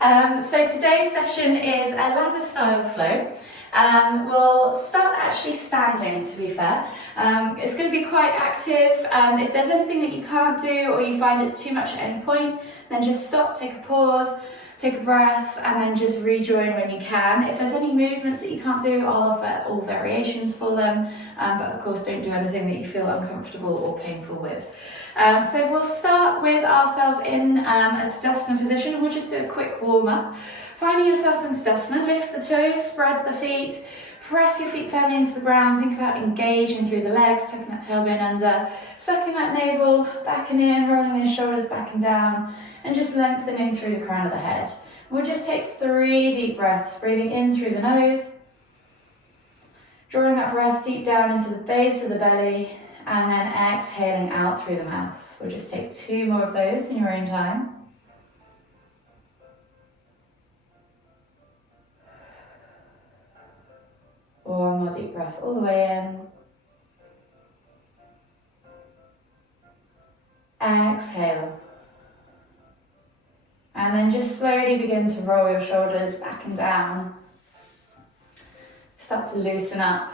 So today's session is a ladder style flow. We'll start actually standing, to be fair. It's going to be quite active. If there's anything that you can't do or you find it's too much at any point, then just stop, take a pause, take a breath, and then just rejoin when you can. If there's any movements that you can't do, I'll offer all variations for them, but of course don't do anything that you feel uncomfortable or painful with. So we'll start with ourselves in a Tadasana position, and we'll just do a quick warm up. Finding yourselves in Tadasana, lift the toes, spread the feet, press your feet firmly into the ground. Think about engaging through the legs, tucking that tailbone under, sucking that navel, backing in, rolling those shoulders back and down, and just lengthening through the crown of the head. We'll just take 3 deep breaths, breathing in through the nose, drawing that breath deep down into the base of the belly, and then exhaling out through the mouth. We'll just take 2 more of those in your own time. One more deep breath all the way in. Exhale. And then just slowly begin to roll your shoulders back and down. Start to loosen up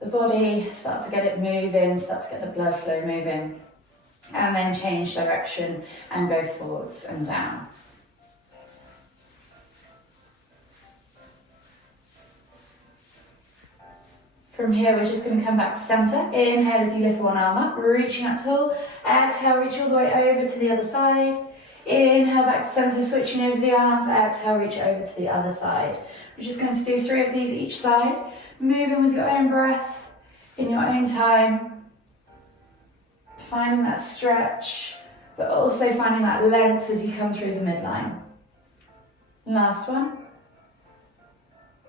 the body, start to get it moving, start to get the blood flow moving. And then change direction and go forwards and down. From here, we're just going to come back to centre. Inhale as you lift one arm up, reaching up tall. Exhale, reach all the way over to the other side. Inhale back to centre, switching over the arms. Exhale, reach over to the other side. We're just going to do 3 of these each side. Moving with your own breath, in your own time. Finding that stretch, but also finding that length as you come through the midline. Last one.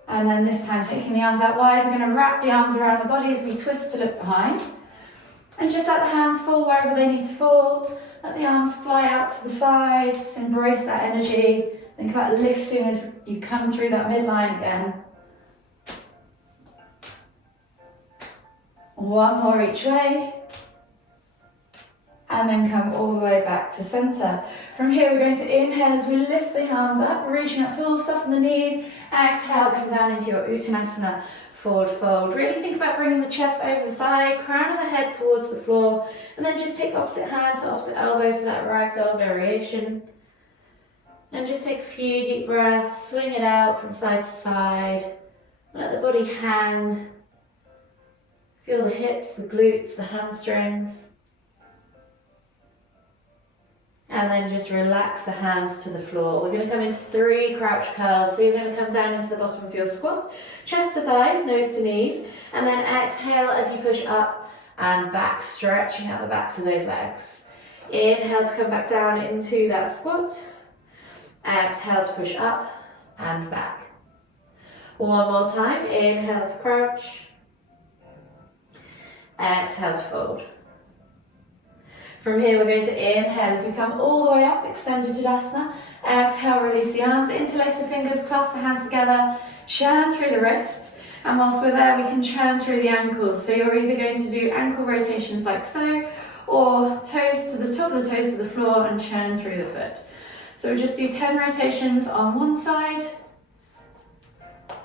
And then this time, taking the arms out wide, we're going to wrap the arms around the body as we twist to look behind. And just let the hands fall wherever they need to fall. Let the arms fly out to the side. Just embrace that energy. Think about lifting as you come through that midline again. One more each way. And then come all the way back to centre. From here, we're going to inhale as we lift the arms up, reaching up tall, soften the knees. Exhale, come down into your Uttanasana, forward fold. Really think about bringing the chest over the thigh, crown of the head towards the floor, and then just take opposite hand to opposite elbow for that ragdoll variation. And just take a few deep breaths, swing it out from side to side. Let the body hang. Feel the hips, the glutes, the hamstrings. And then just relax the hands to the floor. We're going to come into 3 crouch curls. So you're going to come down into the bottom of your squat, chest to thighs, nose to knees, and then exhale as you push up and back, stretching out the backs of those legs. Inhale to come back down into that squat. Exhale to push up and back. One more time. Inhale to crouch. Exhale to fold. From here, we're going to inhale as we come all the way up, extended Tadasana. Exhale, release the arms, interlace the fingers, clasp the hands together, churn through the wrists. And whilst we're there, we can churn through the ankles. So you're either going to do ankle rotations like so, or toes to the top of the toes to the floor and churn through the foot. So we'll just do 10 rotations on one side.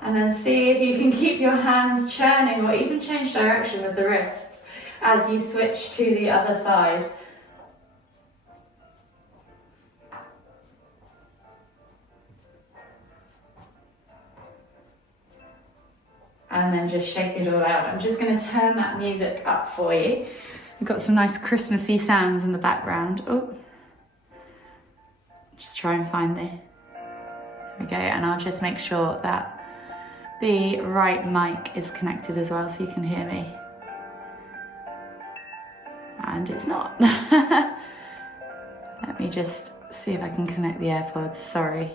And then see if you can keep your hands churning or even change direction with the wrists as you switch to the other side. And then just shake it all out. I'm just going to turn that music up for you. We've got some nice Christmassy sounds in the background. Oh, just try and find there we go. And I'll just make sure that the right mic is connected as well so you can hear me. And it's not. Let me just see if I can connect the AirPods. Sorry.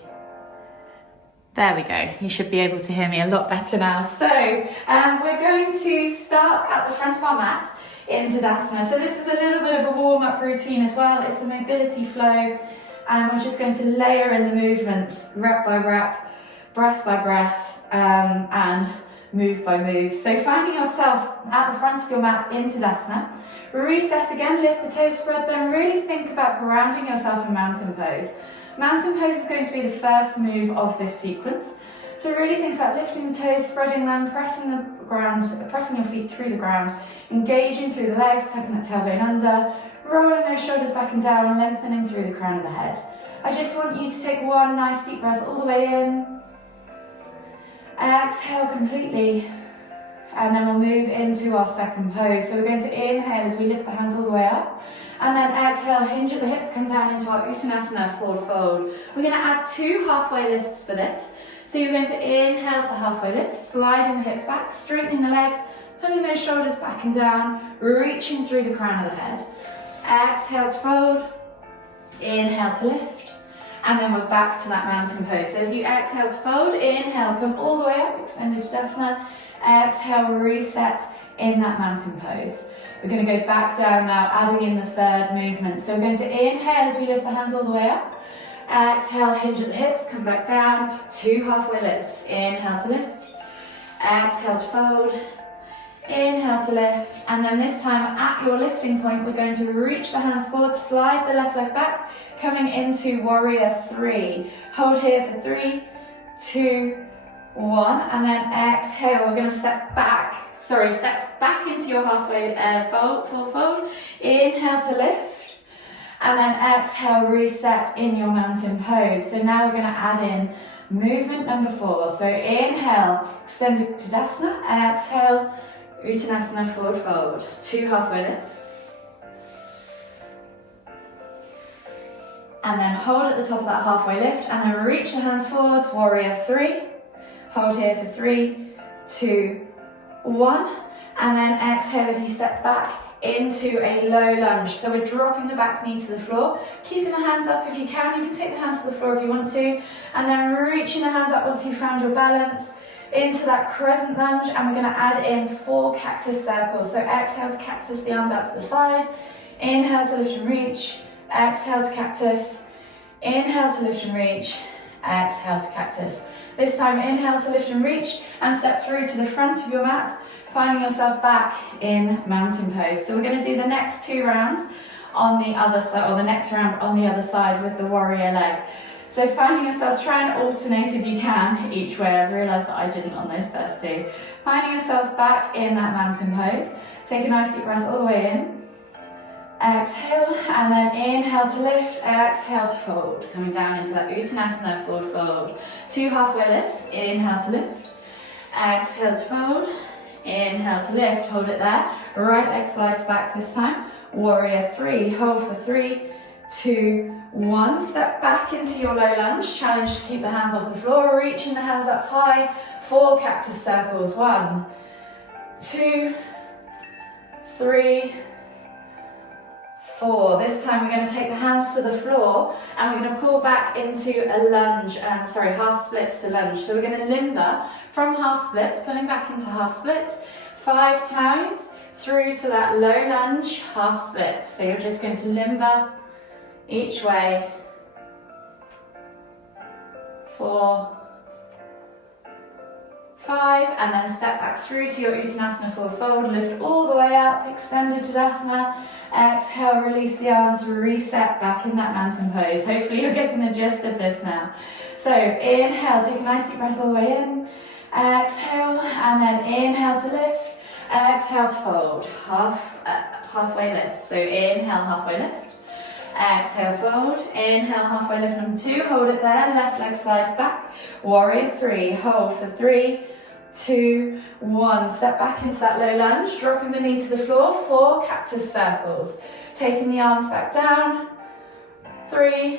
There we go. You should be able to hear me a lot better now. So we're going to start at the front of our mat in Tadasana. So this is a little bit of a warm-up routine as well. It's a mobility flow, and we're just going to layer in the movements, rep by rep, breath by breath, and move by move. So finding yourself at the front of your mat in Tadasana. Reset again, lift the toes, spread them. Really think about grounding yourself in mountain pose. Mountain pose is going to be the first move of this sequence. So really think about lifting the toes, spreading them, pressing the ground, pressing your feet through the ground, engaging through the legs, tucking that tailbone under, rolling those shoulders back and down, lengthening through the crown of the head. I just want you to take one nice deep breath all the way in. Exhale completely. And then we'll move into our second pose. So we're going to inhale as we lift the hands all the way up. And then exhale, hinge at the hips, come down into our Uttanasana, forward fold. We're going to add 2 halfway lifts for this. So you're going to inhale to halfway lift, sliding the hips back, straightening the legs, pulling those shoulders back and down, reaching through the crown of the head. Exhale to fold, inhale to lift, and then we're back to that mountain pose. So as you exhale to fold, inhale, come all the way up, extended Tadasana. Exhale, reset in that mountain pose. We're going to go back down now, adding in the third movement. So we're going to inhale as we lift the hands all the way up. Exhale, hinge at the hips, come back down, 2 halfway lifts. Inhale to lift, exhale to fold, inhale to lift, and then this time at your lifting point, we're going to reach the hands forward, slide the left leg back, coming into warrior 3. Hold here for 3, 2, 1, and then exhale. We're going to step back into your halfway full fold. Inhale to lift. And then exhale, reset in your mountain pose. So now we're going to add in movement number 4. So inhale, extended Tadasana. Exhale, Uttanasana, forward fold. 2 halfway lifts. And then hold at the top of that halfway lift. And then reach the hands forwards, warrior 3. Hold here for 3, 2, 1. And then exhale as you step back into a low lunge. So we're dropping the back knee to the floor, keeping the hands up if you can. You can take the hands to the floor if you want to, and then reaching the hands up once you've found your balance into that crescent lunge, and we're going to add in 4 cactus circles. So exhale to cactus, the arms out to the side. Inhale to lift and reach. Exhale to cactus. Inhale to lift and reach. Exhale to cactus. This time inhale to lift and reach, and step through to the front of your mat, finding yourself back in mountain pose. So we're going to do the next 2 rounds on the other side, or the next round on the other side with the warrior leg. So finding yourselves, try and alternate if you can each way. I've realised that I didn't on those first 2. Finding yourselves back in that mountain pose. Take a nice deep breath all the way in. Exhale, and then inhale to lift, exhale to fold. Coming down into that Uttanasana, forward fold. 2 halfway lifts, inhale to lift. Exhale to fold. Inhale to lift, hold it there. Right leg slides back this time. Warrior 3, hold for 3, 2, 1. Step back into your low lunge. Challenge to keep the hands off the floor, reaching the hands up high. 4 cactus circles. 1, 2, 3, 4. This time we're going to take the hands to the floor and we're going to pull back into a lunge, half splits to lunge. So we're going to limber from half splits, pulling back into half splits 5 times through to that low lunge, half splits. So you're just going to limber each way. 4, 5, and then step back through to your Uttanasana, forward fold, lift all the way up, extended Tadasana, exhale, release the arms, reset back in that mountain pose. Hopefully you're getting the gist of this now. So inhale, take a nice deep breath all the way in, exhale, and then inhale to lift, exhale to fold, halfway lift. So inhale, halfway lift, exhale, fold, inhale, halfway lift number 2, hold it there, left leg slides back, warrior 3, hold for 3, 2, 1, step back into that low lunge, dropping the knee to the floor, 4 cactus circles, taking the arms back down, 3,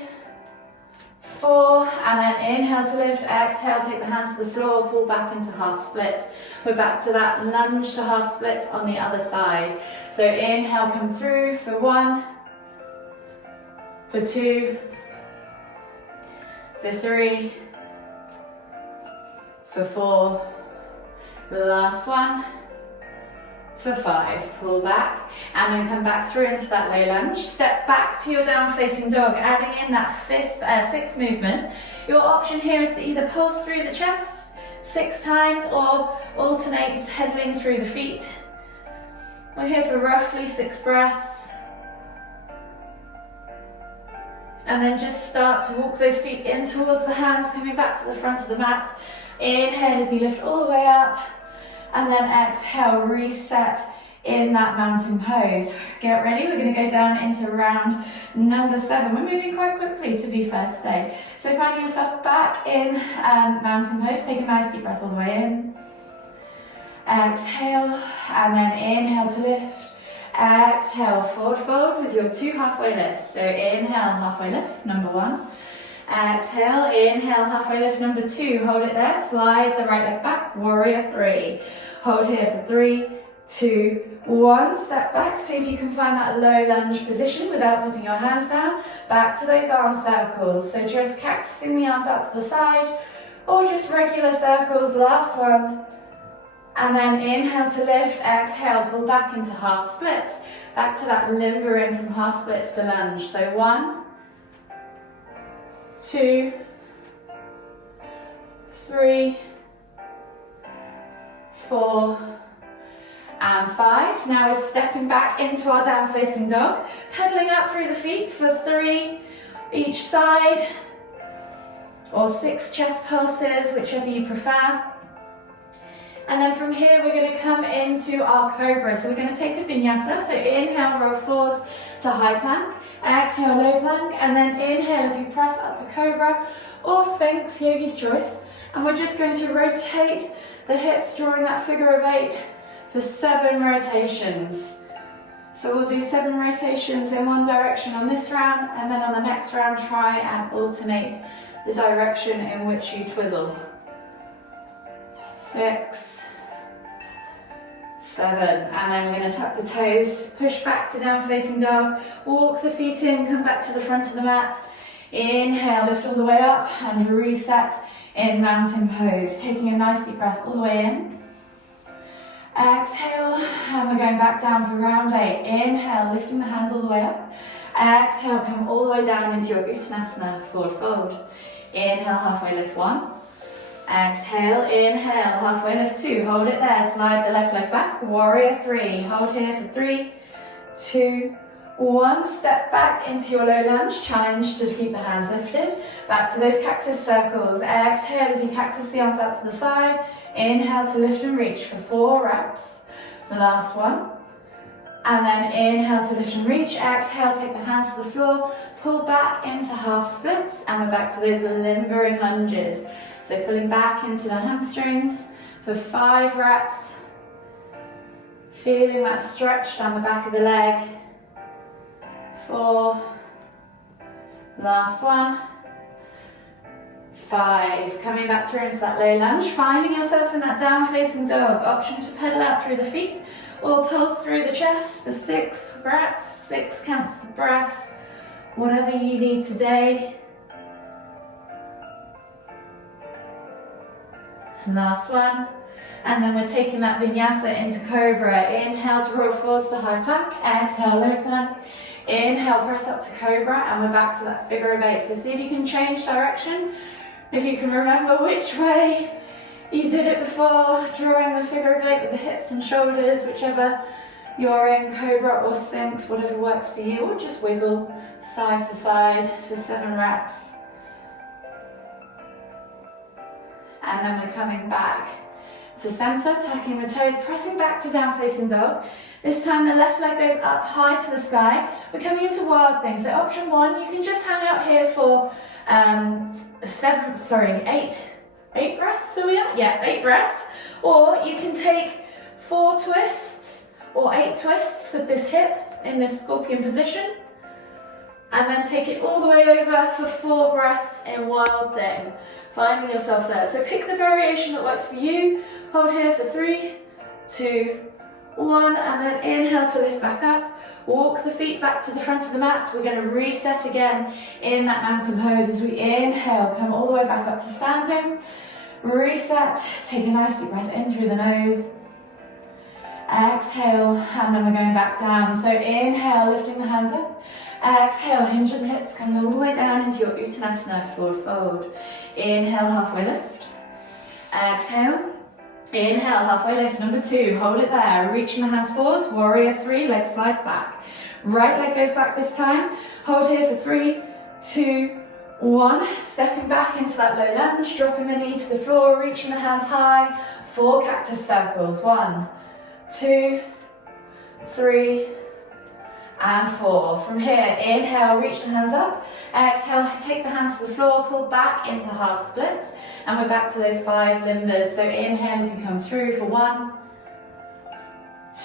4, and then inhale to lift, exhale, take the hands to the floor, pull back into half splits. We're back to that lunge to half splits on the other side. So inhale, come through for 1, for 2, for 3, for 4, last one, for 5. Pull back and then come back through into that low lunge. Step back to your down facing dog, adding in that 6th movement. Your option here is to either pulse through the chest 6 times or alternate pedaling through the feet. We're here for roughly 6 breaths. And then just start to walk those feet in towards the hands, coming back to the front of the mat. Inhale as you lift all the way up. And then exhale, reset in that mountain pose. Get ready, we're going to go down into round number 7. We're moving quite quickly, to be fair, today. So finding yourself back in mountain pose, take a nice deep breath all the way in. Exhale, and then inhale to lift. Exhale, forward fold with your 2 halfway lifts. So inhale, halfway lift, number 1. Exhale, inhale, halfway lift, number 2. Hold it there, slide the right leg back, warrior 3. Hold here for 3, 2, 1. Step back, see if you can find that low lunge position without putting your hands down. Back to those arm circles. So just cactusing the arms out to the side, or just regular circles, last one. And then inhale to lift, exhale, pull back into half splits. Back to that limbering from half splits to lunge. So 1, 2, 3, 4, and 5. Now we're stepping back into our down facing dog, pedaling out through the feet for 3 each side, or 6 chest pulses, whichever you prefer. And then from here we're going to come into our cobra. So we're going to take a vinyasa. So inhale, roll forwards to high plank. Exhale, low plank. And then inhale as you press up to cobra or sphinx, yogi's choice. And we're just going to rotate the hips, drawing that figure of 8 for 7 rotations. So we'll do 7 rotations in one direction on this round, and then on the next round try and alternate the direction in which you twizzle. 6, 7, and then we're going to tuck the toes, push back to down facing dog, walk the feet in, come back to the front of the mat. Inhale, lift all the way up and reset in mountain pose, taking a nice deep breath all the way in. Exhale, and we're going back down for round 8. Inhale, lifting the hands all the way up. Exhale, come all the way down into your Uttanasana, forward fold. Inhale, halfway lift 1. Exhale, inhale, halfway lift 2. Hold it there, slide the left leg back, warrior 3. Hold here for 3, 2, 1. Step back into your low lunge, challenge to keep the hands lifted. Back to those cactus circles. Exhale as you cactus the arms out to the side. Inhale to lift and reach for 4 reps. The last one. And then inhale to lift and reach. Exhale, take the hands to the floor. Pull back into half splits. And we're back to those limbering lunges. So pulling back into the hamstrings for 5 reps. Feeling that stretch down the back of the leg. 4. Last one. 5. Coming back through into that low lunge. Finding yourself in that down facing dog. Option to pedal out through the feet or pulse through the chest for 6 reps, 6 counts of breath. Whatever you need today. Last one. And then we're taking that vinyasa into cobra. Inhale to roll forwards to high plank. Exhale, low plank. Inhale, press up to cobra, and we're back to that figure of 8. So see if you can change direction. If you can remember which way you did it before, drawing the figure of 8 with the hips and shoulders, whichever you're in, cobra or sphinx, whatever works for you, or just wiggle side to side for 7 reps. And then we're coming back to center, tucking the toes, pressing back to down facing dog. This time the left leg goes up high to the sky. We're coming into wild thing. So option 1, you can just hang out here for 8 breaths, are we at? Yeah, 8 breaths. Or you can take 4 twists or 8 twists with this hip in this scorpion position. And then take it all the way over for 4 breaths in wild thing. Finding yourself there. So pick the variation that works for you. Hold here for 3, 2, 1, and then inhale to lift back up. Walk the feet back to the front of the mat. We're going to reset again in that mountain pose as we inhale. Come all the way back up to standing. Reset. Take a nice deep breath in through the nose. Exhale, and then we're going back down. So inhale, lifting the hands up. Exhale, hinge at the hips, come all the way down into your Uttanasana, forward fold. Inhale, halfway lift. Exhale. Inhale, halfway lift, number 2. Hold it there, reaching the hands forwards, warrior 3, leg slides back. Right leg goes back this time. Hold here for 3, 2, 1. Stepping back into that low lunge, dropping the knee to the floor, reaching the hands high. 4 cactus circles. 1, 2, 3, and 4. From here, inhale, reach the hands up. Exhale, take the hands to the floor, pull back into half splits. And we're back to those 5 limbers. So inhale as you come through for 1,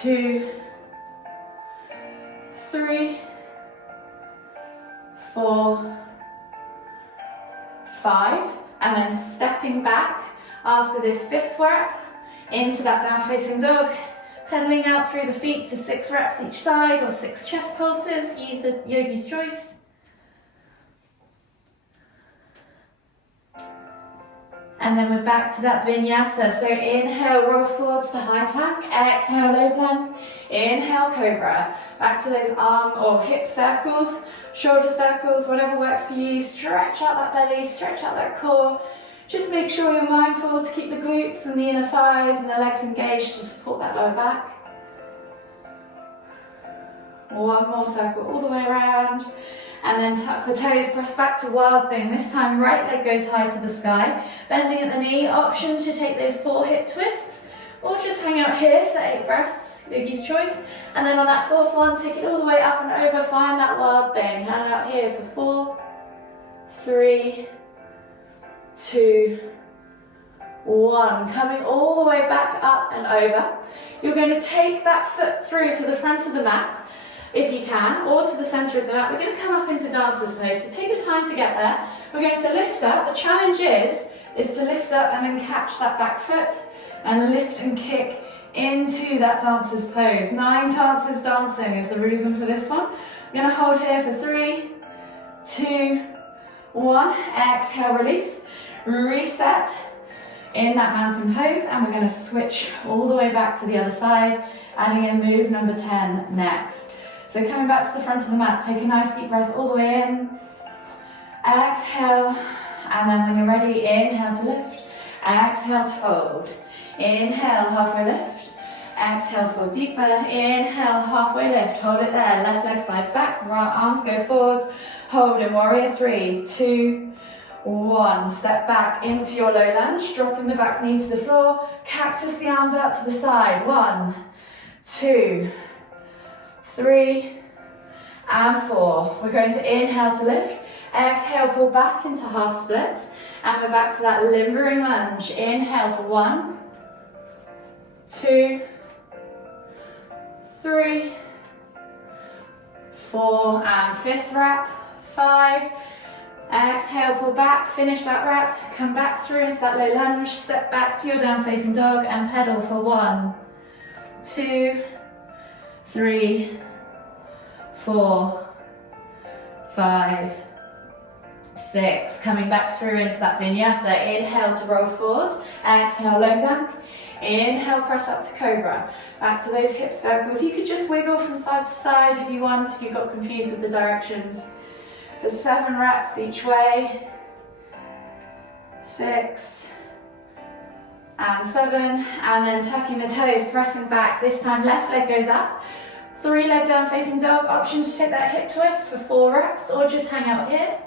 2, 3, 4, 5. And then stepping back after this 5th rep into that down facing dog. Pedaling out through the feet for 6 reps each side or 6 chest pulses, either yogi's choice. And then we're back to that vinyasa. So inhale, roll forwards to high plank. Exhale, low plank. Inhale, cobra. Back to those arm or hip circles, shoulder circles, whatever works for you. Stretch out that belly, stretch out that core. Just make sure you're mindful to keep the glutes and the inner thighs and the legs engaged to support that lower back. 1 more circle all the way around. And then tuck the toes, press back to wild thing. This time right leg goes high to the sky. Bending at the knee, option to take those 4 hip twists or just hang out here for 8 breaths, yogi's choice. And then on that 4th one, take it all the way up and over, find that wild thing. Hang out here for 4, 3, 2, 1. Coming all the way back up and over. You're going to take that foot through to the front of the mat, if you can, or to the center of the mat. We're going to come up into dancer's pose, so take your time to get there. We're going to lift up. The challenge is to lift up and then catch that back foot and lift and kick into that dancer's pose. 9 dances dancing is the reason for this one. We're going to hold here for 3, 2, 1. Exhale, release. Reset in that mountain pose, and we're going to switch all the way back to the other side, adding in move number 10 next. So coming back to the front of the mat, take a nice deep breath all the way in. Exhale, and then when you're ready, inhale to lift. Exhale to fold. Inhale, halfway lift. Exhale, fold deeper. Inhale, halfway lift. Hold it there. Left leg slides back. Right arms go forwards. Hold in warrior 3, 2, 1. Step back into your low lunge, dropping the back knee to the floor. Cactus the arms out to the side. 1, 2, 3, and 4. We're going to inhale to lift. Exhale, pull back into half splits. And we're back to that limbering lunge. Inhale for 1, 2, 3, 4, and 5th rep. 5. Exhale, pull back, finish that rep. Come back through into that low lunge. Step back to your down facing dog and pedal for 1, 2, 3, 4, 5, 6. Coming back through into that vinyasa. Inhale to roll forwards. Exhale, low plank. Inhale, press up to cobra. Back to those hip circles. You could just wiggle from side to side if you want, if you got confused with the directions. For 7 reps each way. 6 and 7, and then tucking the toes, pressing back. This time left leg goes up. 3 leg down facing dog. Option to take that hip twist for 4 reps or just hang out here.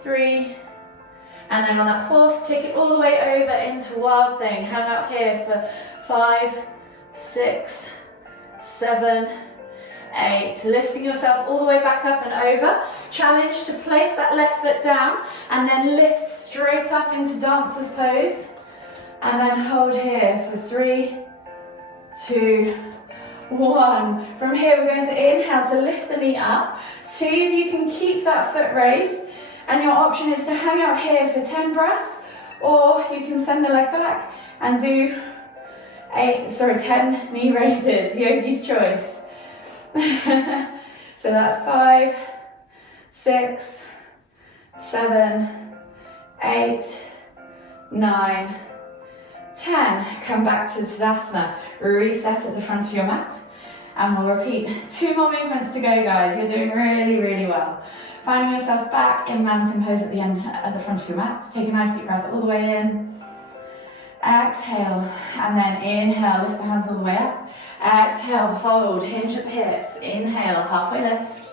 3, and then on that 4th, take it all the way over into wild thing. Hang out here for 5, 6, 7, 8. Lifting yourself all the way back up and over. Challenge to place that left foot down and then lift straight up into dancer's pose. And then hold here for 3, 2, 1. From here we're going to inhale to lift the knee up. See if you can keep that foot raised. And your option is to hang out here for 10 breaths, or you can send the leg back and do 10 knee raises, yogi's choice. So that's 5, 6, 7, 8, 9, 10. Come back to Tadasana. Reset at the front of your mat. And we'll repeat 2 more movements to go, guys. You're doing really, really well. Finding yourself back in mountain pose at the end, at the front of your mat. Take a nice deep breath all the way in. Exhale, and then inhale, lift the hands all the way up. Exhale, fold, hinge at the hips. Inhale, halfway lift.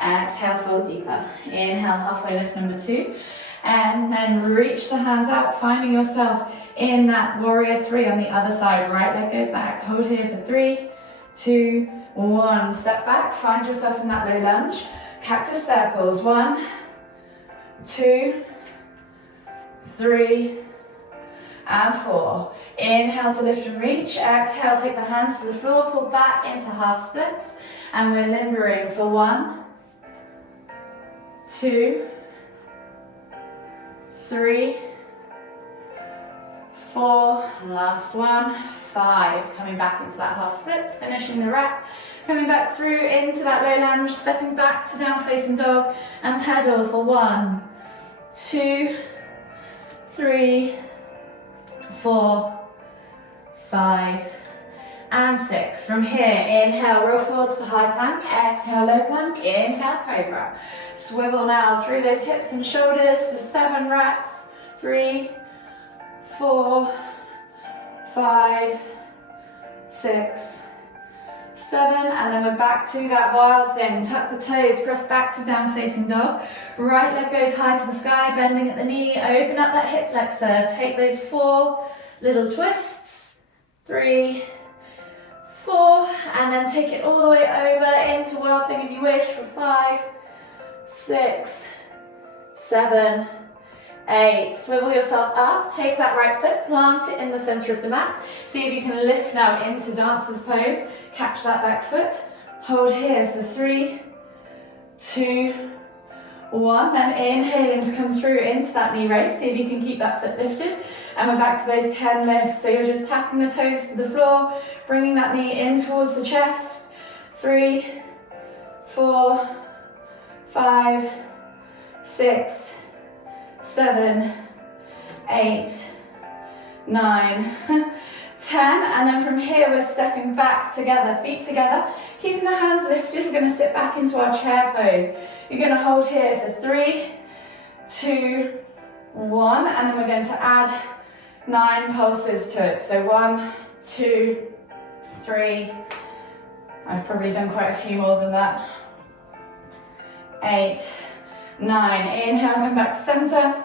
Exhale, fold deeper. Inhale, halfway lift number 2. And then reach the hands out, finding yourself in that warrior 3 on the other side. Right leg goes back. Hold here for 3, 2, 1. Step back, find yourself in that low lunge. Cactus circles. 1, 2, 3, and 4. Inhale to lift and reach. Exhale, take the hands to the floor, pull back into half splits. And we're limbering for 1, 2, 3, 4, last one, 5. Coming back into that half splits, finishing the wrap. Coming back through into that low lunge, stepping back to down facing dog and pedal for 1, 2, 3, 4, 5, and 6. From here, inhale, roll forwards to high plank. Exhale, low plank. Inhale, cobra. Swivel now through those hips and shoulders for 7 reps. 3, 4, 5, 6, 7, and then we're back to that wild thing. Tuck the toes, press back to down facing dog. Right leg goes high to the sky, bending at the knee. Open up that hip flexor. Take those 4 little twists. 3, 4, and then take it all the way over into wild thing if you wish for 5, 6, 7, 8. Swivel yourself up, take that right foot, plant it in the center of the mat. See if you can lift now into dancer's pose. Catch that back foot. Hold here for 3, 2, 1. Then inhaling to come through into that knee raise. See if you can keep that foot lifted. And we're back to those 10 lifts. So you're just tapping the toes to the floor, bringing that knee in towards the chest. 3, 4, 5, 6, 7, 8, 9, 10, and then from here we're stepping back together, feet together, keeping the hands lifted. We're going to sit back into our chair pose. You're going to hold here for 3, 2, 1, and then we're going to add 9 pulses to it. So 1, 2, 3, I've probably done quite a few more than that. 8, 9, inhale, come back to center,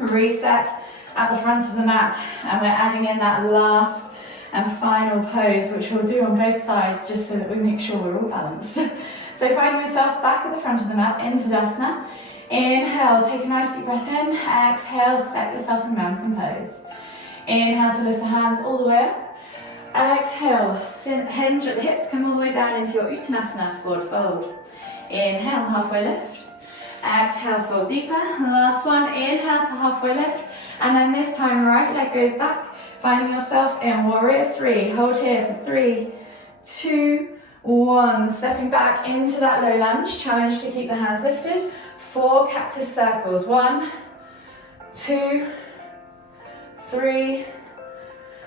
reset at the front of the mat, and we're adding in that last and final pose, which we'll do on both sides, just so that we make sure we're all balanced. So find yourself back at the front of the mat in Tadasana. Inhale, take a nice deep breath in. Exhale, set yourself in mountain pose. Inhale to lift the hands all the way up. Exhale, hinge at the hips, come all the way down into your Uttanasana, forward fold. Inhale, halfway lift. Exhale, fold deeper. Last one, inhale to halfway lift. And then this time, right leg goes back, finding yourself in warrior 3. Hold here for 3, 2, 1. Stepping back into that low lunge. Challenge to keep the hands lifted. 4 cactus circles. 1, 2, 3,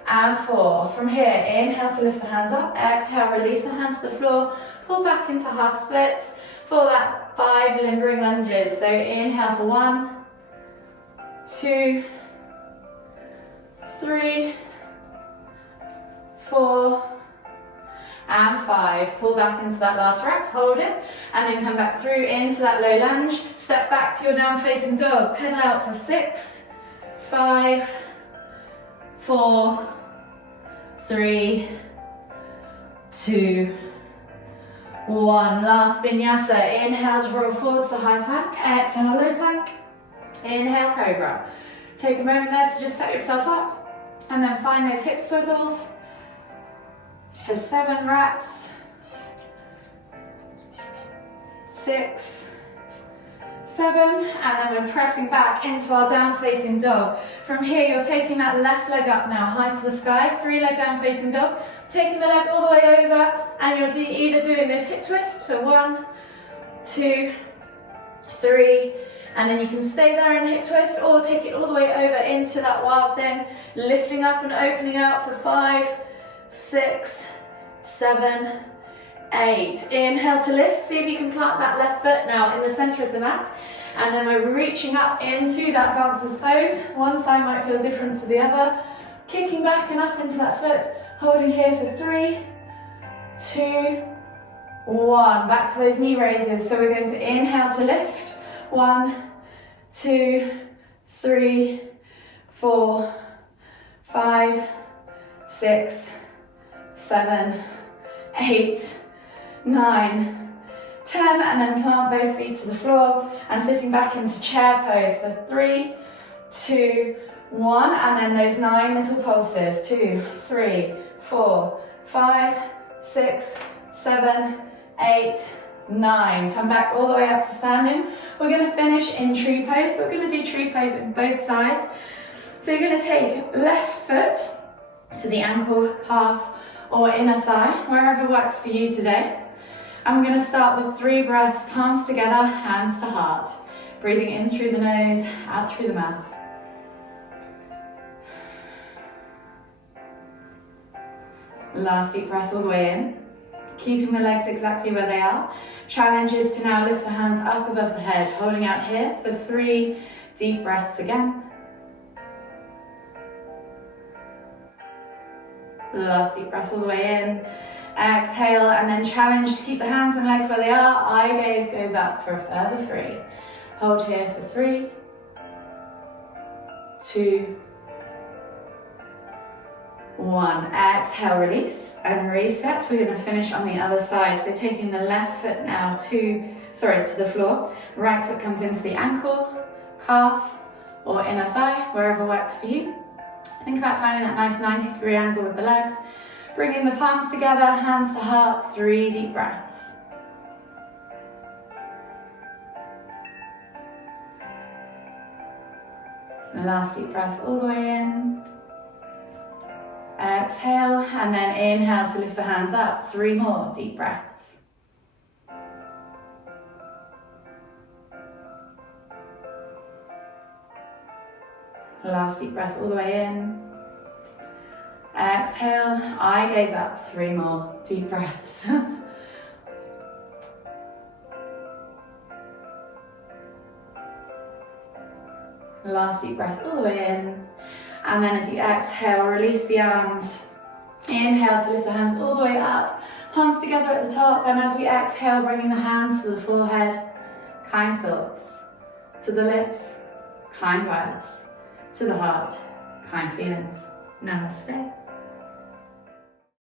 and 4. From here, inhale to lift the hands up. Exhale, release the hands to the floor. Pull back into half splits for that 5 limbering lunges. So inhale for 1, 2, 3, 4, and 5. Pull back into that last rep, hold it, and then come back through into that low lunge. Step back to your down facing dog. Pedal out for 6, 5, 4, 3, 2, 1. Last vinyasa. Inhale to roll forwards to high plank. Exhale, low plank. Inhale, cobra. Take a moment there to just set yourself up, and then find those hip swizzles for 7 reps. 6, 7, and then we're pressing back into our down facing dog. From here, you're taking that left leg up now, high to the sky, 3 leg down facing dog, taking the leg all the way over, and you're either doing this hip twist for 1, 2, 3, and then you can stay there in hip twist, or take it all the way over into that wild thing, lifting up and opening out for 5, 6, 7, 8. Inhale to lift. See if you can plant that left foot now in the center of the mat. And then we're reaching up into that dancer's pose. One side might feel different to the other. Kicking back and up into that foot. Holding here for 3, 2, 1. Back to those knee raises. So we're going to inhale to lift. 1, 2, 3, 4, 5, 6, 7, 8, 9, 10, and then plant both feet to the floor and sitting back into chair pose for 3, 2, 1, and then those 9 little pulses. 2, 3, 4, 5, 6, 7, 8, 9. Come back all the way up to standing. We're going to finish in tree pose. We're going to do tree pose on both sides. So you're going to take left foot to the ankle, calf, or inner thigh, wherever works for you today. And we're going to start with 3 breaths, palms together, hands to heart. Breathing in through the nose, out through the mouth. Last deep breath all the way in. Keeping the legs exactly where they are. Challenge is to now lift the hands up above the head, holding out here for 3 deep breaths again. Last deep breath all the way in. Exhale, and then challenge to keep the hands and legs where they are. Eye gaze goes up for a further 3. Hold here for 3, 2, 1. Exhale, release and reset. We're going to finish on the other side. So taking the left foot now to the floor. Right foot comes into the ankle, calf, or inner thigh, wherever works for you. Think about finding that nice 90-degree angle with the legs. Bringing the palms together, hands to heart, 3 deep breaths. Last deep breath all the way in. Exhale, and then inhale to lift the hands up. 3 more deep breaths. Last deep breath all the way in. Exhale, eye gaze up. 3 more deep breaths. Last deep breath all the way in. And then as you exhale, release the arms. Inhale to lift the hands all the way up. Palms together at the top. And as we exhale, bringing the hands to the forehead. Kind thoughts. To the lips, kind words. To the heart, kind feelings. Namaste.